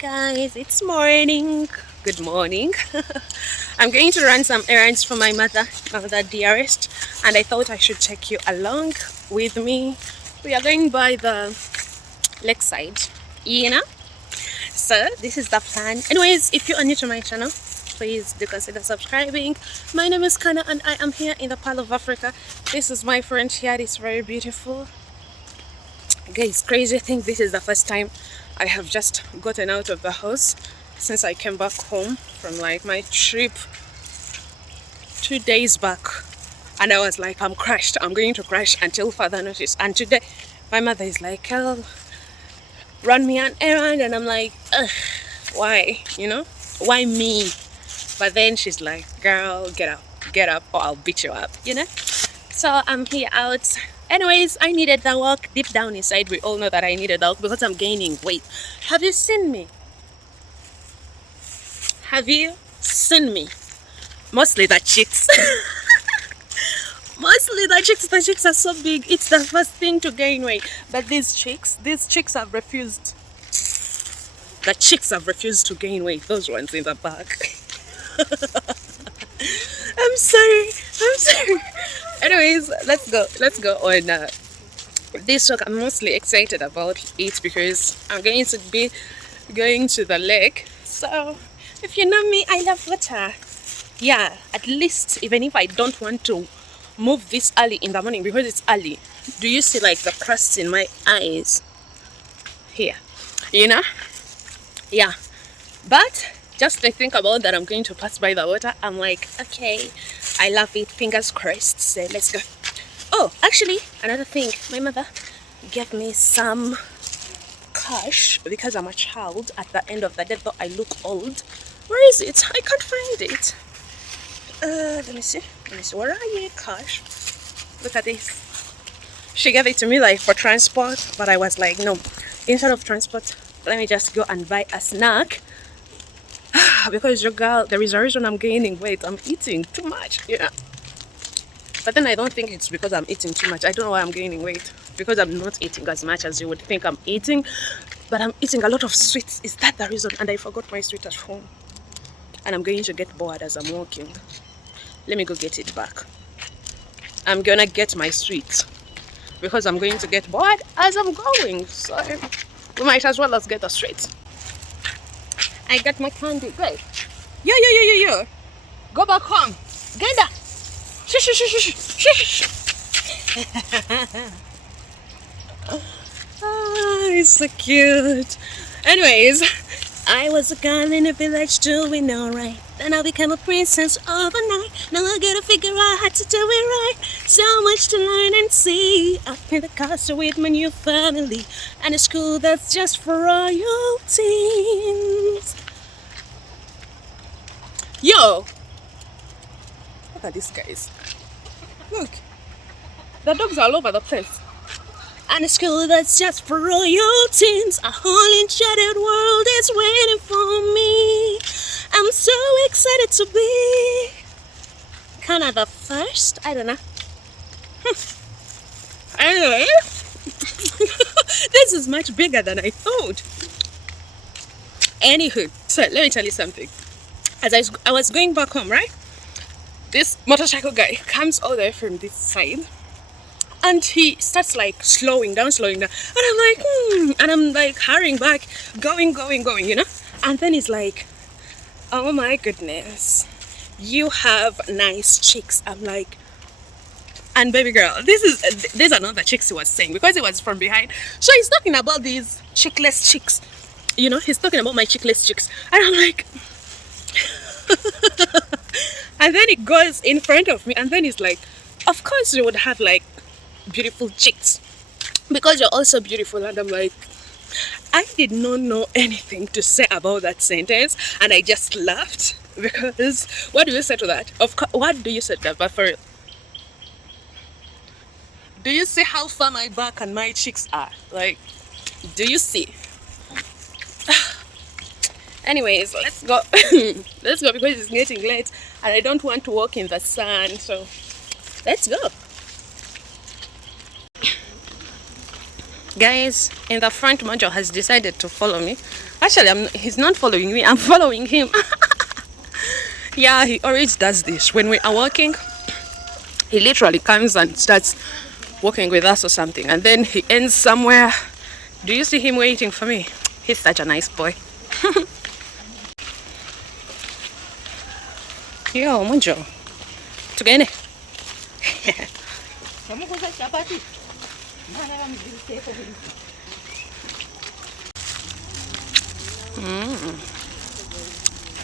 guys, it's morning. Good morning. I'm going to run some errands for my mother dearest, and I thought I should take you along with me. We are going by the lakeside, you know. So this is the plan. Anyways, if you are new to my channel, please do consider subscribing. My name is Kana and I am here in the Pearl of Africa. This is my French yard. It's very beautiful. Guys, crazy thing, this is the first time I have just gotten out of the house since I came back home from like my trip 2 days back, and I was like, I'm crashed, I'm going to crash until further notice. And today my mother is like, oh, run me an errand, and I'm like, ugh, why, you know, why me? But then she's like, girl, get up or I'll beat you up, you know. So I'm here out. Anyways, I needed the walk. Deep down inside, we all know that I needed the walk because I'm gaining weight. Have you seen me? Have you seen me? Mostly the chicks. Mostly the chicks are so big. It's the first thing to gain weight. But these chicks have refused. The chicks have refused to gain weight. Those ones in the back. I'm sorry. Anyways, let's go on this walk. I'm mostly excited about it because I'm going to be going to the lake. So if you know me, I love water. Yeah, at least even if I don't want to move this early in the morning because it's early. Do you see like the crust in my eyes here, you know? Yeah, but just to think about that I'm going to pass by the water, I'm like, okay, I love it, fingers crossed. So let's go. Oh, actually, another thing, my mother gave me some cash because I'm a child at the end of the day, though I look old. Where is it? I can't find it. Let me see, where are you? Cash, look at this. She gave it to me like for transport, but I was like, no, instead of transport, let me just go and buy a snack. Because your girl, there is a reason I'm gaining weight. I'm eating too much, yeah. But then I don't think it's because I'm eating too much. I don't know why I'm gaining weight. Because I'm not eating as much as you would think I'm eating, but I'm eating a lot of sweets. Is that the reason? And I forgot my sweet at home, and I'm going to get bored as I'm walking. Let me go get it back. I'm gonna get my sweets because I'm going to get bored as I'm going. So we might as well get the sweets. I got my candy. Great. Yo. Go back home. Get that. Shh. Oh, it's so cute. Anyways, I was a girl in a village doing alright. Then I became a princess overnight. Now I gotta figure out how to do it right. So much to learn and see. Up in the castle with my new family, and a school that's just for royal teens. Yo! Look at these guys. Look. The dogs are all over the place. And a school that's just for royal teens. A whole enchanted world is waiting for me. I'm so excited to be kind of the first. I don't know. Anyway, this is much bigger than I thought. Anywho, so let me tell you something. As I was going back home, right? This motorcycle guy comes all the way from this side, and he starts like slowing down, and I'm like, and I'm like hurrying back, going, you know. And then he's like, oh my goodness, you have nice cheeks. I'm like, and baby girl, these are not the chicks he was saying because it was from behind. So he's talking about these chickless chicks, you know. He's talking about my chickless chicks, and I'm like. And then he goes in front of me, and then he's like, of course you would have like beautiful chicks because you're also beautiful. And I'm like, I did not know anything to say about that sentence, and I just laughed because what do you say to that? Of course, what do you say to that? But for real, do you see how far my back and my cheeks are? Like, do you see? Anyways, let's go. Let's go because it's getting late and I don't want to walk in the sun. So let's go. Guys, in the front, Mojo has decided to follow me Actually, he's not following me. I'm following him. Yeah, he always does this. When we are walking, he literally comes and starts walking with us or something. And then he ends somewhere. Do you see him waiting for me? He's such a nice boy. Yo, Monjo. Tugene.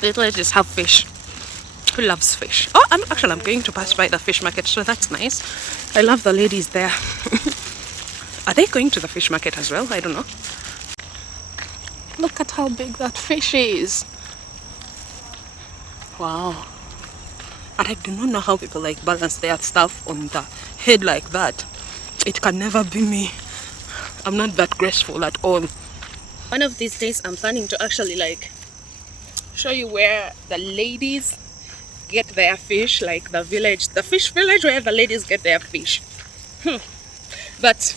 They just have fish. Who loves fish? Oh, I'm going to pass by the fish market, so that's nice. I love the ladies there. Are they going to the fish market as well? I don't know. Look at how big that fish is. Wow. And I do not know how people like balance their stuff on the head like that. It can never be me. I'm not that graceful at all. One of these days I'm planning to actually like show you where the ladies get their fish, like the fish village where the ladies get their fish. But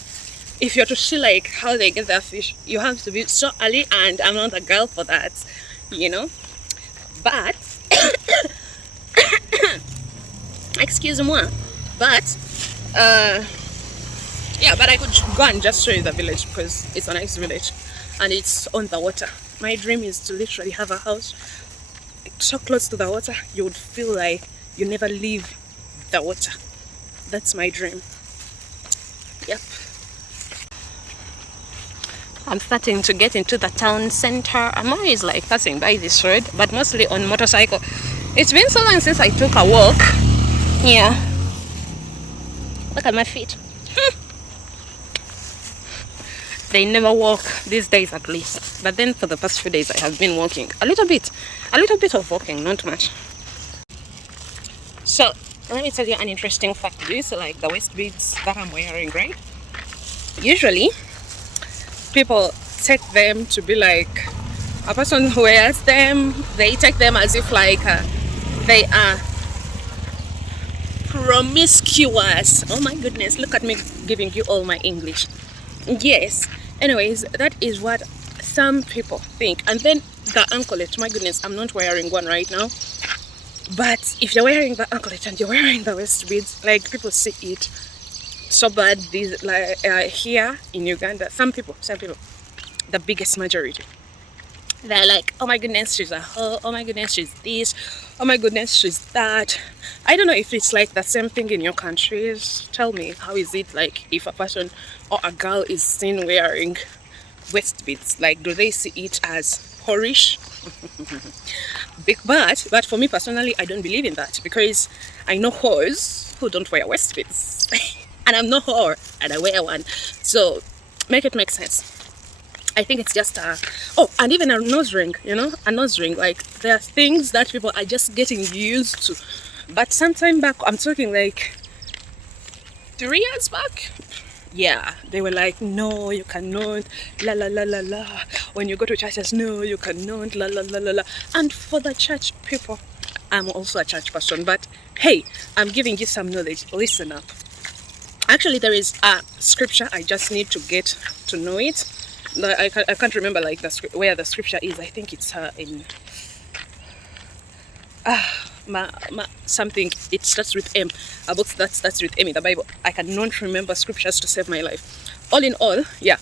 if you're to see like how they get their fish, you have to be so early, and I'm not a girl for that, you know. But excuse me, but yeah, but I could go and just show you the village because it's a nice village and it's on the water. My dream is to literally have a house so close to the water you would feel like you never leave the water. That's my dream. Yep. I'm starting to get into the town center. I'm always like passing by this road, but mostly on motorcycle. It's been so long since I took a walk. Yeah. Look at my feet. They never walk these days at least. But then for the past few days I have been walking. A little bit of walking, not much. So let me tell you an interesting fact. Do you see like the waist beads that I'm wearing, right? Usually people take them to be like a person who wears them. They take them as if like they are promiscuous. Oh my goodness, look at me giving you all my English. Yes. Anyways, that is what some people think. And then the anklet, my goodness, I'm not wearing one right now. But if you're wearing the anklet and you're wearing the waist beads, like people see it so bad. These like here in Uganda, some people, the biggest majority, they're like, oh my goodness, she's a hoe. Oh my goodness, she's this. Oh my goodness, she's that. I don't know if it's like the same thing in your countries. Tell me, how is it like if a person or a girl is seen wearing waist beads? Like, do they see it as whorish? But for me personally, I don't believe in that, because I know whores who don't wear waist beads. And I'm no whore and I wear one. So make it make sense. I think it's just and even a nose ring, you know, a nose ring. Like, there are things that people are just getting used to. But sometime back, I'm talking like 3 years back, yeah, they were like, no, you cannot, la la la la la. When you go to churches, no, you cannot, la la la la la. And for the church people, I'm also a church person, but hey, I'm giving you some knowledge. Listen up. Actually, there is a scripture. I just need to get to know it. I can't remember like where the scripture is. I think it's in something. It starts with M. A book that starts with M in the Bible. I cannot remember scriptures to save my life. All in all, yeah,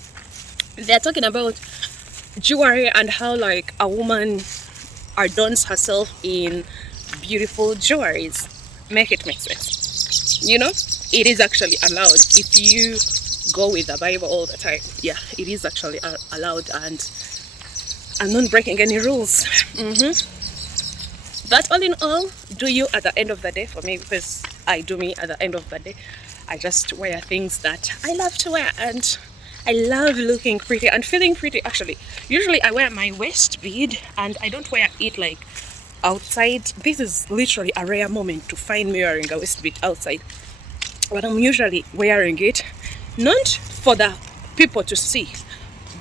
they're talking about jewelry and how like a woman adorns herself in beautiful jewelries. Make it make sense. You know, it is actually allowed if you go with the Bible all the time. Yeah, it is actually allowed, and I'm not breaking any rules. But all in all, do you at the end of the day. For me, because I do me at the end of the day, I just wear things that I love to wear, and I love looking pretty and feeling pretty. Actually, usually I wear my waist bead and I don't wear it like outside. This is literally a rare moment to find me wearing a waist bead outside, but I'm usually wearing it not for the people to see,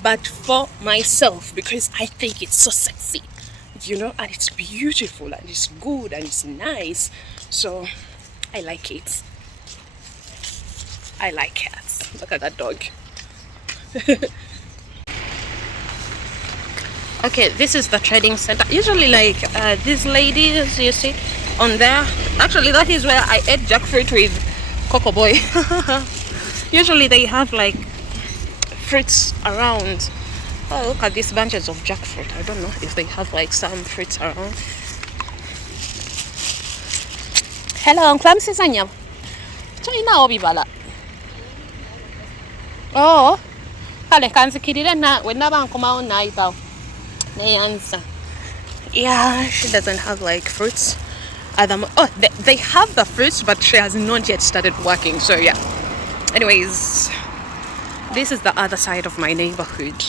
but for myself, because I think it's so sexy, you know, and it's beautiful and it's good and it's nice. So I like it. I like cats. Look at that dog. Okay, this is the trading center. Usually, like these ladies you see on there. Actually, that is where I ate jackfruit with Coco Boy. Usually, they have like fruits around. Oh, look at these bunches of jackfruit. I don't know if they have like some fruits around. Hello, Uncle. I'm Sisanya. China obibala. Oh, kale kanzikirire na wena bankoma na itaw. Answer. Yeah, she doesn't have like fruits. Oh, they have the fruits, but she has not yet started working. So yeah. Anyways, this is the other side of my neighborhood,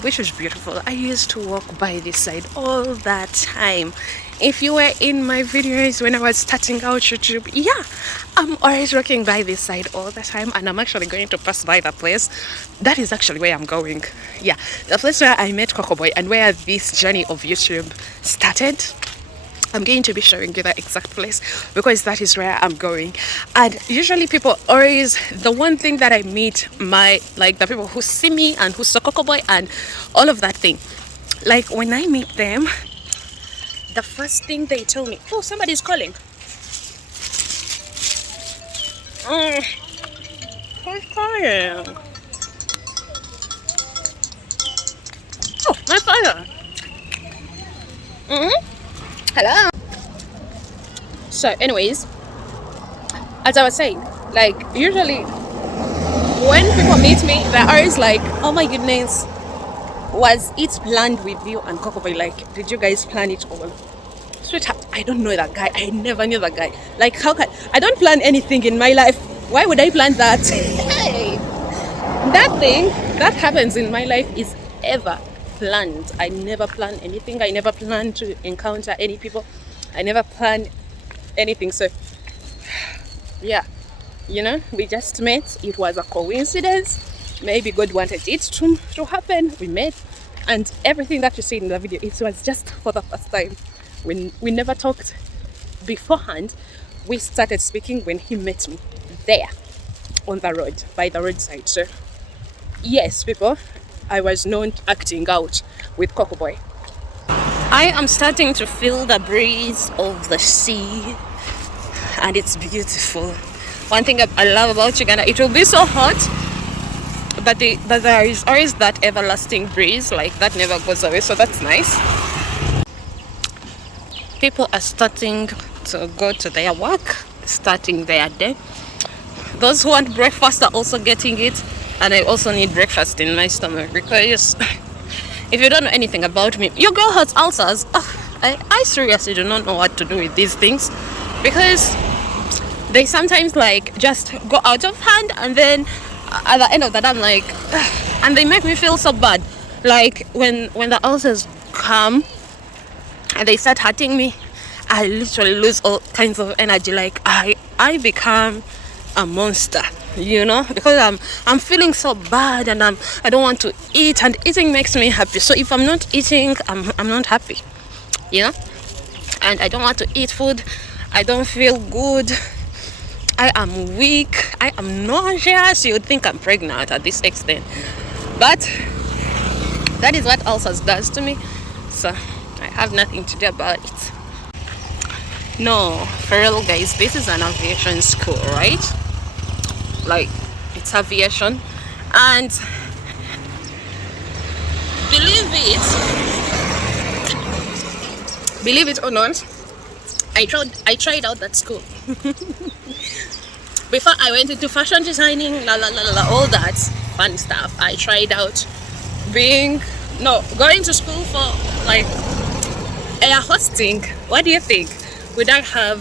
which is beautiful. I used to walk by this side all the time. If you were in my videos when I was starting out YouTube, yeah, I'm always walking by this side all the time, and I'm actually going to pass by the place. That is actually where I'm going. Yeah, the place where I met Coco Boy and where this journey of YouTube started. I'm going to be showing you the exact place because that is where I'm going. And usually people always, the one thing that I meet the people who see me and who saw Coco Boy and all of that thing, like when I meet them, the first thing they tell me, oh, somebody's calling. Who's calling? Oh, my father. Hello. So anyways, as I was saying, like usually when people meet me, they're always like, oh my goodness, was it planned with you and Coco Boy? Like, did you guys plan it all? Sweetheart, I don't know that guy. I never knew that guy. Like, how can I don't plan anything in my life? Why would I plan that? Hey, that thing that happens in my life is ever planned. I never plan anything. I never plan to encounter any people. I never plan anything. So yeah, you know, we just met. It was a coincidence. Maybe God wanted it to happen. We met, and everything that you see in the video, it was just for the first time. When we never talked beforehand, we started speaking when he met me there on the road, by the roadside. So yes, people, I was not acting out with Coco Boy. I am starting to feel the breeze of the sea, and it's beautiful. One thing I love about Uganda, it will be so hot, but there is always that everlasting breeze, like that never goes away. So that's nice. People are starting to go to their work, starting their day. Those who want breakfast are also getting it, and I also need breakfast in my stomach because if you don't know anything about me, your girl has ulcers. I seriously do not know what to do with these things because they sometimes like just go out of hand, and then at the end of the day I'm like, and they make me feel so bad. Like when the ulcers come and they start hurting me, I literally lose all kinds of energy. Like I become a monster, you know, because I'm feeling so bad, and I don't want to eat, and eating makes me happy. So if I'm not eating, I'm not happy, you know, and I don't want to eat food. I don't feel good. I am weak. I am nauseous. You'd think I'm pregnant at this extent, but that is what ulcers does to me. So I have nothing to do about it. No, for real guys, this is an aviation school, right? Like, it's aviation, and believe it or not, I tried out that school. Before I went into fashion designing, all that fun stuff. I tried out going to school for like air hosting. What do you think? Would I have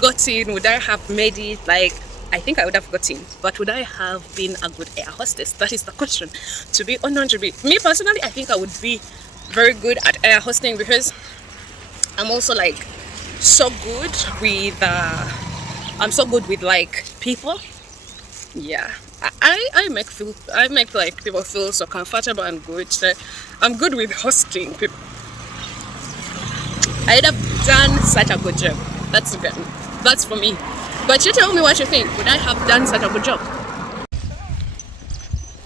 got in? Would I have made it? Like, I think I would have got in, but would I have been a good air hostess? That is the question. To be or not to be. Me personally, I think I would be very good at air hosting because I'm also like so good with like people. Yeah, I make like people feel so comfortable and good. So I'm good with hosting people. I'd have done such a good job. That's for me. But you tell me what you think. Would I have done such a good job?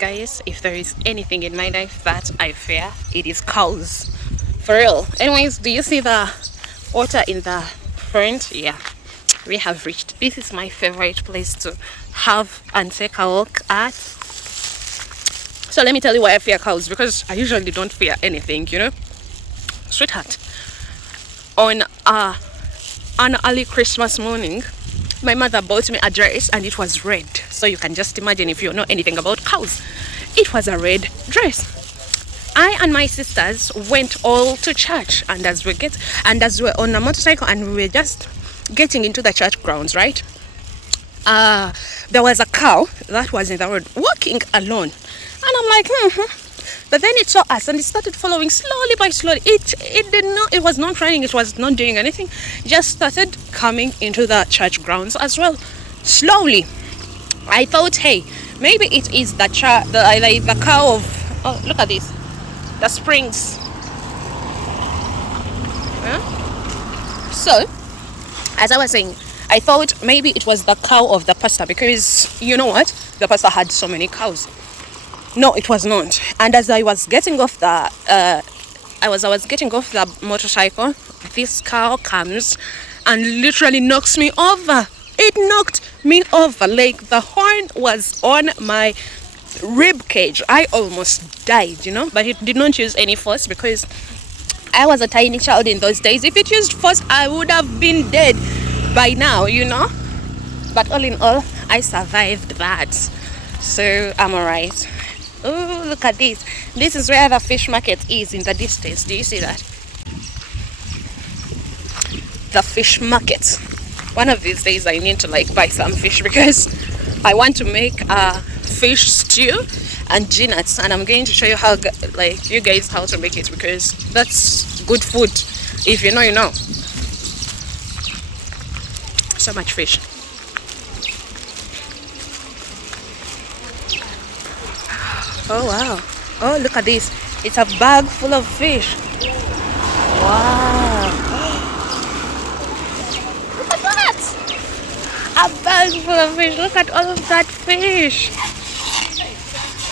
Guys, if there is anything in my life that I fear, it is cows. For real. Anyways, do you see the water in the front? Yeah, we have reached. This is my favorite place to have and take a walk at. So let me tell you why I fear cows, because I usually don't fear anything, you know. Sweetheart, on an early Christmas morning, my mother bought me a dress and it was red. So you can just imagine, if you know anything about cows, it was a red dress. I and my sisters went all to church, and as we were on a motorcycle and we were just getting into the church grounds, right? There was a cow that was in the road walking alone, and I'm like, But then it saw us and it started following slowly by slowly. It was not running, it was not doing anything. Just started coming into the church grounds as well, slowly. I thought, hey, maybe it is the cow of, oh, look at this, the springs. Huh? So, as I was saying, I thought maybe it was the cow of the pastor, because you know what? The pastor had so many cows. No, it was not. And as I was getting off the motorcycle, this cow comes and literally knocks me over. It knocked me over, like the horn was on my rib cage. I almost died, you know, but it did not use any force because I was a tiny child in those days. If it used force, I would have been dead by now, you know. But all in all, I survived that, so I'm alright. Oh, look at this. This is where the fish market is in the distance. Do you see that? The fish market. One of these days I need to buy some fish, because I want to make a fish stew and g-nuts, and I'm going to show you how you guys how to make it, because that's good food. If you know, you know. So much fish. Oh wow. Oh, look at this. It's a bag full of fish. Wow. Look at that. A bag full of fish. Look at all of that fish.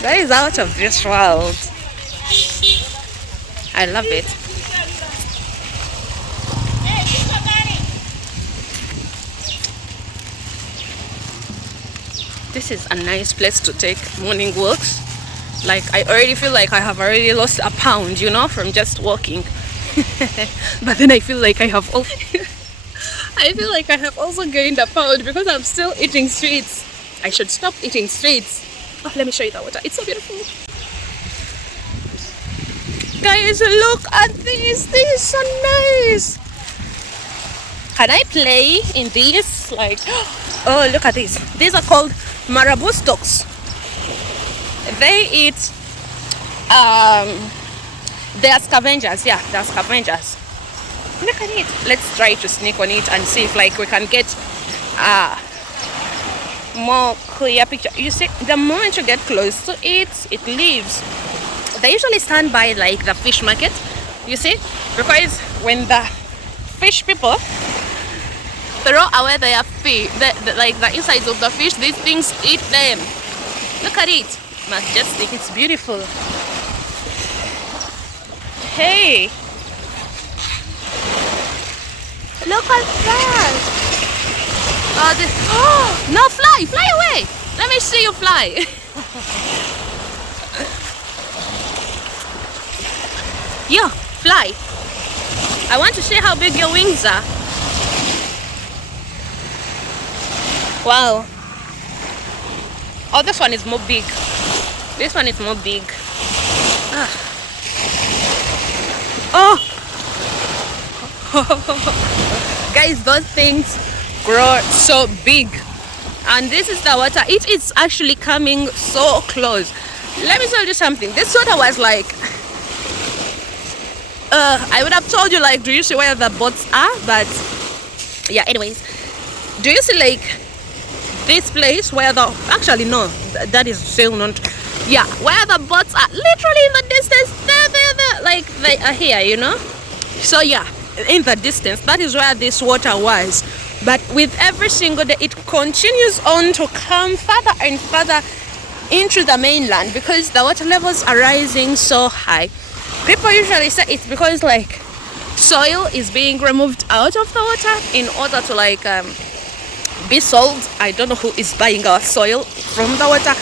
That is out of this world. I love it. This is a nice place to take morning walks. I already feel like I have already lost a pound, you know, from just walking. But then I feel like I have also gained a pound because I'm still eating sweets. I should stop eating sweets. Oh, let me show you the water. It's so beautiful. Guys, look at this. This is so nice. Can I play in this? Oh, look at this. These are called marabou stocks. They eat, they are scavengers. Yeah, they are scavengers. Look at it. Let's try to sneak on it and see if we can get more clear picture. You see, the moment you get close to it, it leaves. They usually stand by the fish market, you see, because when the fish people throw away their fish, the insides of the fish, these things eat them. Look at it. Majestic, it's beautiful. Hey, look at that. No, fly away. Let me see you fly. Yeah, fly. I want to see how big your wings are. Wow. Oh, this one is more big. This one is more big. Oh! Guys, those things grow so big. And this is the water. It is actually coming so close. Let me tell you something. This water was I would have told you do you see where the boats are? But yeah, anyways. Do you see this place where actually no, that is still not. Yeah, where the boats are, literally in the distance, there, they are here, you know. So yeah, in the distance, that is where this water was. But with every single day, it continues on to come further and further into the mainland because the water levels are rising so high. People usually say it's because like soil is being removed out of the water in order to like be sold. I don't know who is buying our soil from the water,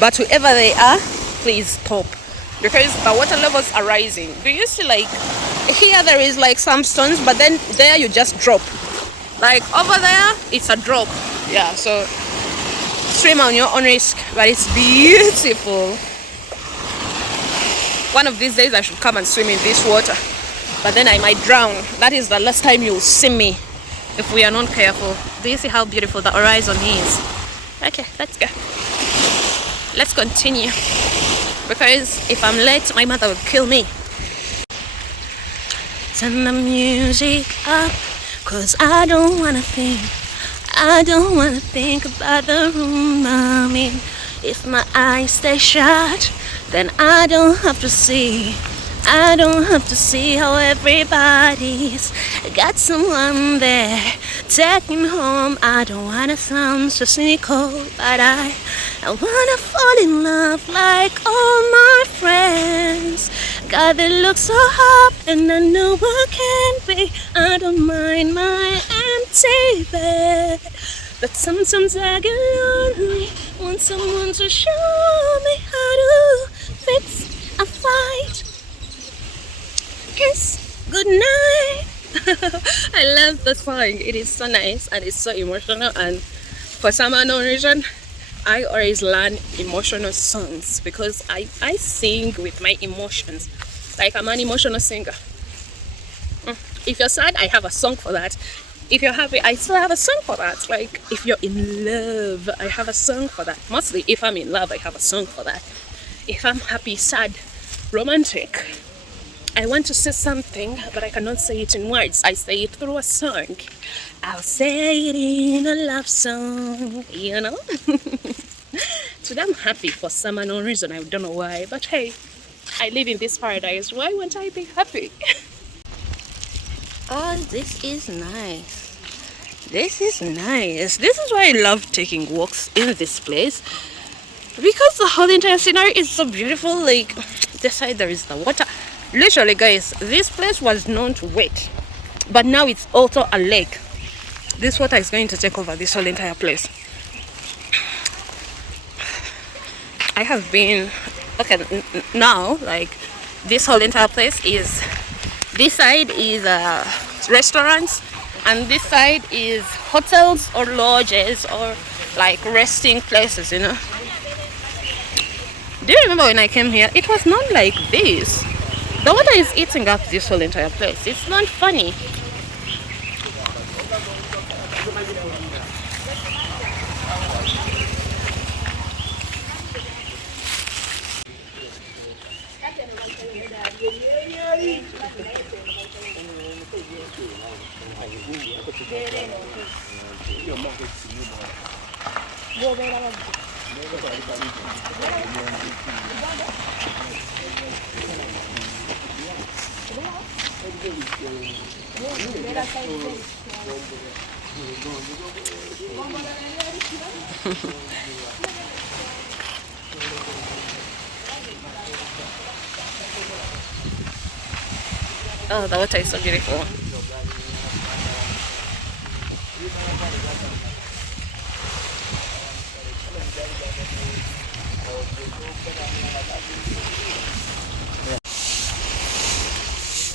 but whoever they are, please stop, because the water levels are rising. Do you see, like here there is like some stones, but then there you just drop, like over there it's a drop. Yeah, so swim on your own risk, but it's beautiful. One of these days I should come and swim in this water, but then I might drown. That is the last time you'll see me if we are not careful. Do you see how beautiful the horizon is? Okay, let's go. Let's continue, because if I'm late, my mother will kill me. Turn the music up, cause I don't wanna think. I don't wanna think about the room I'm in. If my eyes stay shut, then I don't have to see. I don't have to see how everybody's got someone there taking home. I don't wanna sound so cynical, but I wanna fall in love like all my friends. God, they look so hot, and I know I can be. I don't mind my empty bed, but sometimes I get lonely. Want someone to show me how to fix a fight. Kiss goodnight. I love the song. It is so nice and it's so emotional, and for some unknown reason I always learn emotional songs because I sing with my emotions. Like, I'm an emotional singer. If you're sad, I have a song for that. If you're happy, I still have a song for that. Like, if you're in love, I have a song for that. Mostly if I'm in love, I have a song for that. If I'm happy, sad, romantic, I want to say something, but I cannot say it in words. I say it through a song. I'll say it in a love song, you know? Today I'm happy for some unknown reason. I don't know why, but hey, I live in this paradise. Why won't I be happy? Oh, this is nice. This is nice. This is why I love taking walks in this place, because the whole entire scenery is so beautiful. Like, this side there is the water. Literally, guys, this place was known to wet, but now it's also a lake. This water is going to take over this whole entire place. I have been, okay, now, like, this whole entire place is, this side is restaurants, and this side is hotels or lodges or like resting places, you know. Do you remember when I came here? It was not like this. The water is eating up this whole entire place. It's not funny. Oh, the water is so beautiful.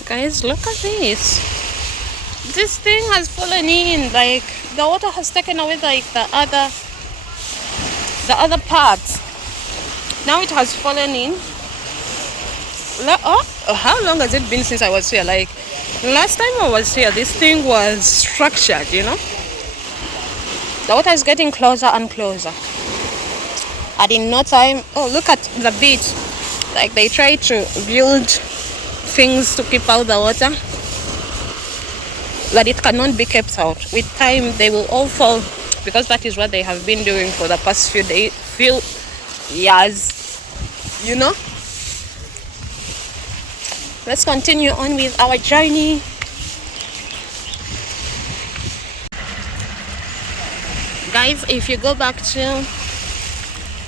Guys, look at this. This thing has fallen in. Like, the water has taken away like the other parts. Now it has fallen in. Oh, how long has it been since I was here? Like, last time I was here, this thing was structured, you know. The water is getting closer and closer. And in no time, oh, look at the beach. Like, they try to build things to keep out the water, but it cannot be kept out. With time, they will all fall, because that is what they have been doing for the past few years, you know. Let's continue on with our journey. Guys, if you go back to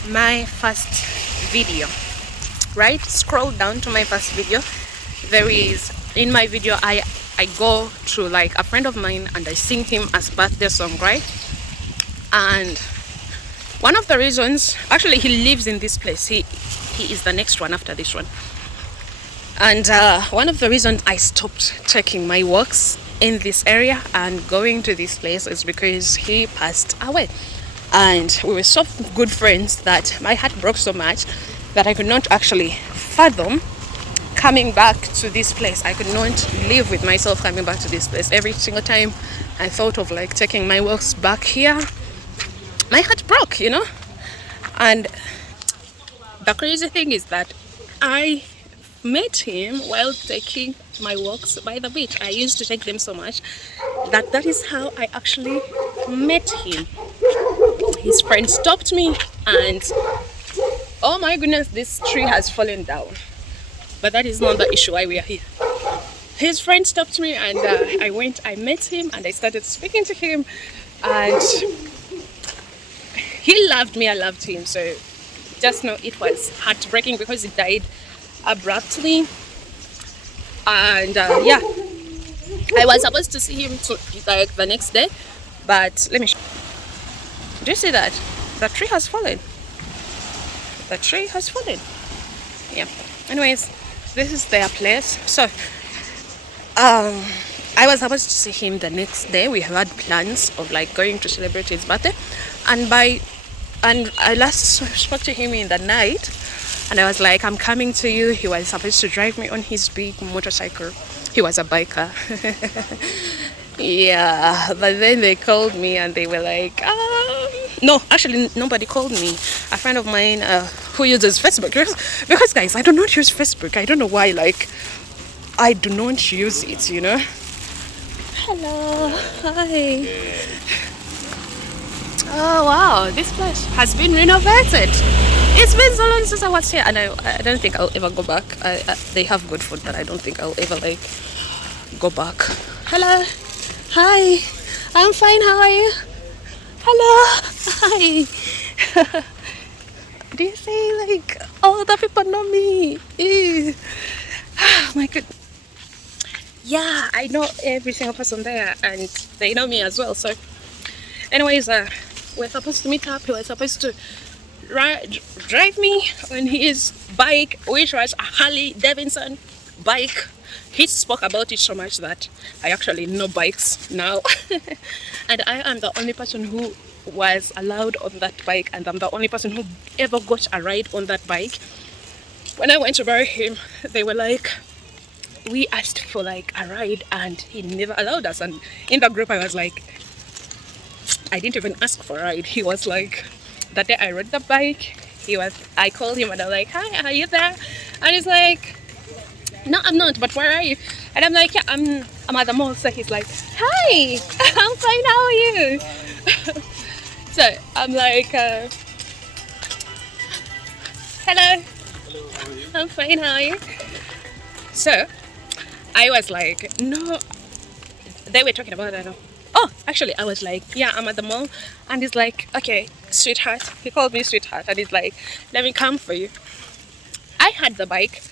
my first video, right? Scroll down to my first video. There is, in my video, I go to like a friend of mine and I sing him as birthday song, right? And one of the reasons, actually he lives in this place, he is the next one after this one. And one of the reasons I stopped taking my walks in this area and going to this place is because he passed away. And we were so good friends that my heart broke so much that I could not actually fathom coming back to this place. I could not live with myself coming back to this place. Every single time I thought of like taking my walks back here, my heart broke, you know. And the crazy thing is that I met him while taking my walks by the beach. I used to take them so much that is how I actually met him. His friend stopped me and oh my goodness, this tree has fallen down. But that is not the issue why we are here. His friend stopped me and I met him and I started speaking to him and he loved me, I loved him. So just know it was heartbreaking because he died abruptly. And yeah, I was supposed to see him like the next day, but let me show. Do you see that? The tree has fallen. The tree has fallen. Yeah. Anyways, this is their place. So I was supposed to see him the next day. We had plans of like going to celebrate his birthday, and I last spoke to him in the night, and I was like, I'm coming to you. He was supposed to drive me on his big motorcycle. He was a biker. Yeah, but then they called me and they were like, no, actually nobody called me. A friend of mine who uses Facebook, because guys, I do not use Facebook. I don't know why, like I do not use it, you know. Hello, hi. Oh wow, this place has been renovated. It's been so long since I was here, and I don't think I'll ever go back. They have good food, but I don't think I'll ever like go back. Hello, hi. I'm fine. How are you? Hello, hi. Do you say like, oh, the people know me? Ew. My good. Yeah, I know every single person there, and they know me as well. So, anyways, we're supposed to meet up. He was supposed to drive me on his bike, which was a Harley Davidson bike. He spoke about it so much that I actually know bikes now. And I am the only person who was allowed on that bike, and I'm the only person who ever got a ride on that bike. When I went to bury him, they were like, we asked for like a ride and he never allowed us. And in the group I was like, I didn't even ask for a ride. He was like, that day I rode the bike, I called him and I'm like, hi, are you there? And he's like, no, I'm not, but where are you? And I'm like, yeah, I'm at the mall. So he's like, hi, I'm fine, how are you? So I'm like, hello. Hello, how are you? I'm fine, how are you? So I was like, no, they were talking about it. Oh, actually, I was like, yeah, I'm at the mall. And he's like, okay, sweetheart. He called me sweetheart. And he's like, let me come for you. I had the bike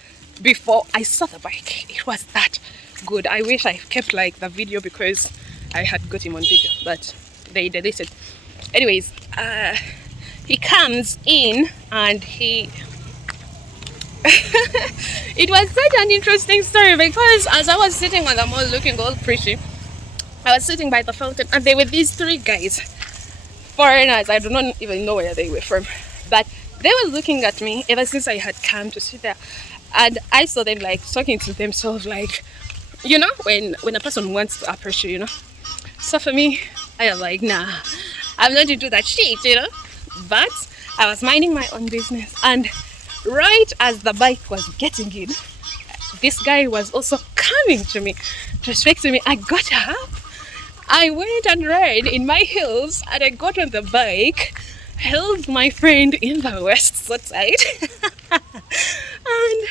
before I saw the bike. It was that good. I wish I kept like the video because I had got him on video, but they deleted. Anyways, he comes in and he... It was such an interesting story because as I was sitting on the mall looking all pretty, I was sitting by the fountain and there were these three guys, foreigners. I do not even know where they were from, but they were looking at me ever since I had come to sit there, and I saw them like talking to themselves, like, you know, when a person wants to approach you know. So for me, I was like, nah, I'm not into that shit, you know. But I was minding my own business, and right as the bike was getting in, this guy was also coming to me to speak to me. I got up, I went and rode in my heels, and I got on the bike, held my friend in the west side, and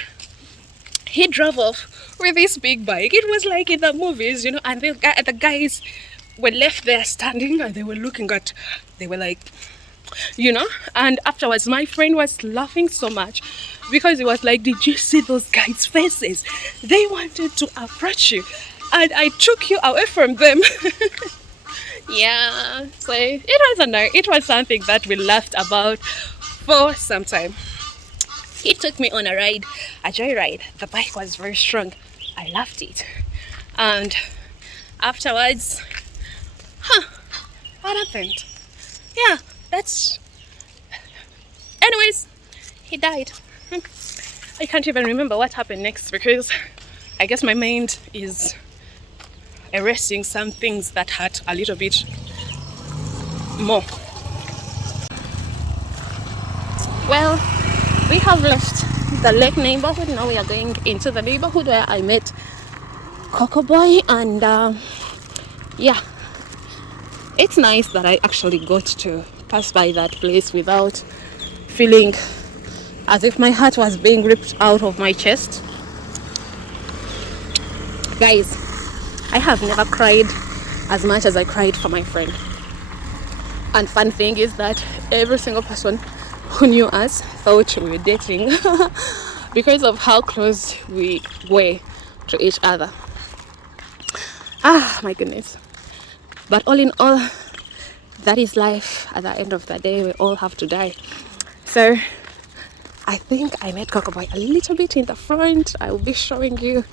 he drove off with this big bike. It was like in the movies, you know, and the guys were left there standing and they were looking at, they were like, you know. And afterwards, my friend was laughing so much because it was like, did you see those guys' faces? They wanted to approach you, and I took you away from them. Yeah, so it was something that we laughed about for some time. He took me on a ride, a joyride. The bike was very strong. I loved it. And afterwards, what happened? Yeah, that's. Anyways, he died. I can't even remember what happened next because I guess my mind is erasing some things that hurt a little bit more. Well, we have left the lake neighborhood. Now we are going into the neighborhood where I met Coco Boy, and yeah, it's nice that I actually got to pass by that place without feeling as if my heart was being ripped out of my chest. Guys, I have never cried as much as I cried for my friend. And fun thing is that every single person who knew us thought we were dating because of how close we were to each other. Ah, my goodness. But all in all, that is life. At the end of the day, we all have to die. So I think I met Coco Boy a little bit in the front. I will be showing you.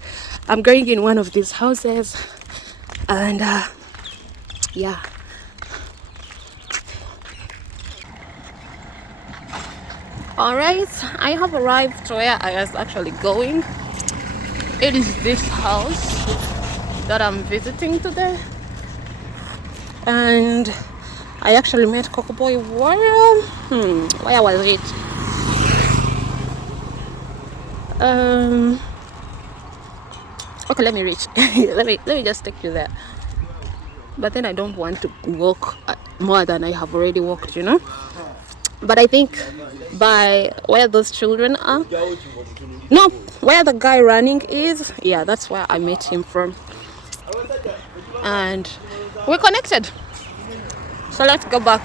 I'm going in one of these houses, and yeah. Alright, I have arrived to where I was actually going. It is this house that I'm visiting today, and I actually met Coco Boy where was it? Okay, let me reach. let me just take you there. But then I don't want to walk more than I have already walked, you know. But I think by where those children are, no, where the guy running is, yeah, that's where I met him from, and we're connected. So let's go back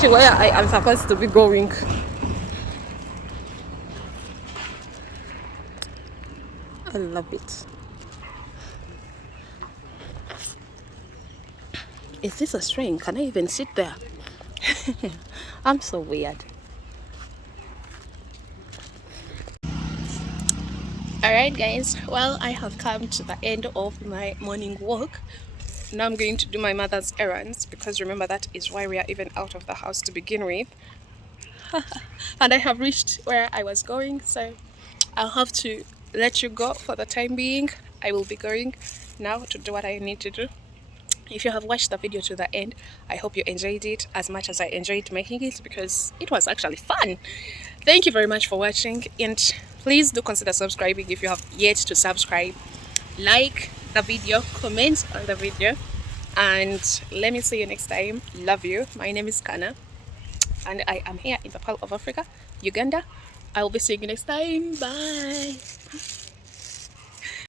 to where I am supposed to be going. I love it. Is this a string? Can I even sit there? I'm so weird. Alright guys, well, I have come to the end of my morning walk. Now I'm going to do my mother's errands, because remember, that is why we are even out of the house to begin with. And I have reached where I was going, so I'll have to let you go for the time being. I will be going now to do what I need to do. If you have watched the video to the end, I hope you enjoyed it as much as I enjoyed making it, because it was actually fun. Thank you very much for watching, and please do consider subscribing if you have yet to subscribe. Like the video, comment on the video, and let me see you next time. Love you. My name is Kana, and I am here in the Pearl of Africa, Uganda. I will be seeing you next time. Bye.